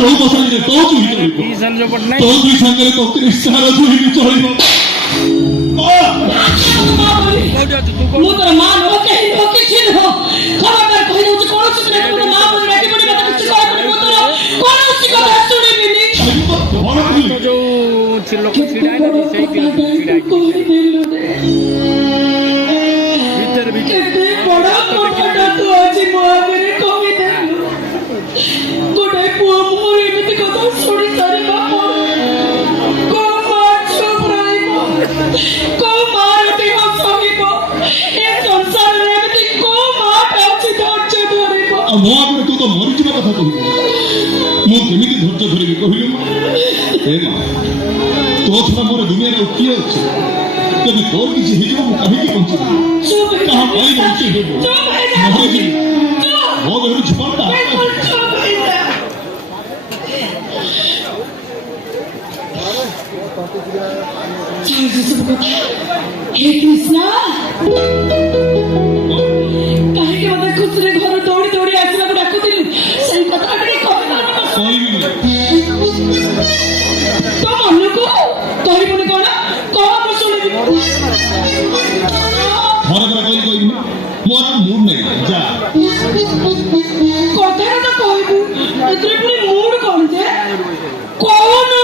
ଚଉବସାଳିରେ ତୋ ଚୁହି ଚଳିବ, ତୋ ଦୁଇ ସାଙ୍ଗରେ ତୋ କ୍ରିଷ୍ଣାର ଚୁହି ବି ଚଳିବ। ମୁଁ ତୋର ମା ନୁହଁ, କେହି ନୁହଁ, କିଛି ନୁହଁ। ଖବରଦାର କହିଦଉଛି କୌଣସି ଦିନ ତୋର ମା ବୋଲି ଡାକି ପଡି ମତେ କିଛି କହିବନି। ମୁଁ ତୋର କୌଣସି କଥା ଶୁଣିବିନି। ଯୋଉ ଲୋକ ଛିଡା ହେଇନାହାନ୍ତି ସେଇ ଭିତରେ କେତେ ବଡ କଥାଟା ତୁ ଆଜି ମୋ ଆଗରେ କହିଦେଲୁ। ଗୋଟେ ପୁଅ ମୋର ଏମିତି କଥା ଶୁଣି ସାରିବା କୋଉ ମା ଚୁପ୍ ରହିବ, କୋଉ ମାର ଦେହ ସହିବ? ଏ ସଂସାରରେ ଏମିତି କୋଉ ମା ଅଛି ଧୈର୍ଯ୍ୟ ଧରିବ? ଆଉ ମୋ ଆଗରେ ତୁ ତ ମରିଯିବା କଥା କହିବୁ, ମୁଁ କେମିତି ଧୈର୍ଯ୍ୟ ଧରିବି କହିଲୁ? ଏ ମା, ତୋ ଛଡା ମୋର ଦୁନିଆରେ ଆଉ କିଏ ଅଛି? ଯଦି ତୋର କିଛି ହେଇଯିବ ମୁଁ କାହିଁକି ବଞ୍ଚିବି? କାହା ପାଇଁ ବଞ୍ଚି ହେବ? ମରିଯିବି, ମୋ ଦେହରୁ ଜୀବନଟା हे कृष्णा, କାହିଁକି ମତେ ଖୁସିରେ ଘର ଦୌଡ଼ି ଦୌଡ଼ି ଆସିବାକୁ ଡାକୁଥିଲି? ସେଇ କଥା ଟିକେ କହିବି। ତୋ ମନକୁ କହିବୁନି କଣ? କହ, ମୁଁ ଶୁଣିବି। ଘର କହିବିନି, ମୋର ମୁଡ୍ ନାହିଁ, ଯା। କଥାଟା ତ କହିବୁ, ଏଥିରେ ପୁଣି ମୁଡ୍ କଣ ଯେ? କହୁନୁ।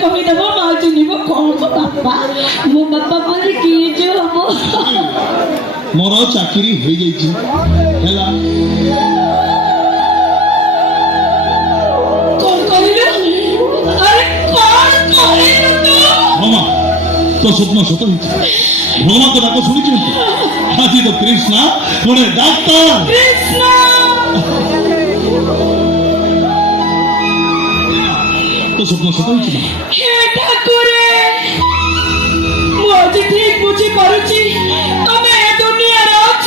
କହିଦବ ମା ଚିହ୍ନିବ କଣ? ବାପା, ମୋ ବାପା ପରେ କିଏ ଯେ ହବ? ମୋର ଚାକିରି ହେଇଯାଇଛି ହେଲା। କଣ କହିଲୁ? ଆରେ କଣ କହିଲୁ ତୁ? ମାମା, ତୋ ସ୍ୱପ୍ନ ସତ ହେଇଛି। ଭଗବାନ ତ ଡାକ ଶୁଣିଛନ୍ତି। ଆଜି ତ କ୍ରିଷ୍ଣା ଗୋଟେ ଡାକ୍ତର। କୃଷ୍ଣ, ତୋ ସ୍ୱପ୍ନ ସତ ହେଇଛି ନା? ହେ ଠାକୁରେ, ମୁଁ ଆଜି ଠିକ ବୁଝିପାରୁଛି ତମେ ଏ ଦୁନିଆରେ ଅଛ।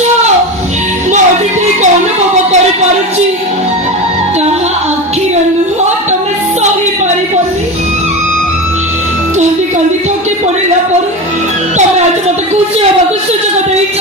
ମୁଁ ଆଜି ଠିକ ଅନୁଭବ କରିପାରୁଛି ତାହା ଆଖିର ଲୁହ ତମେ ସହିପାରିବନି। କାନ୍ଦି କାନ୍ଦି ଥକି ପଡିଲା ପରେ ତମେ ଆଜି ମତେ ଖୁସି ହବାକୁ ସୁଯୋଗ ଦେଇଛ।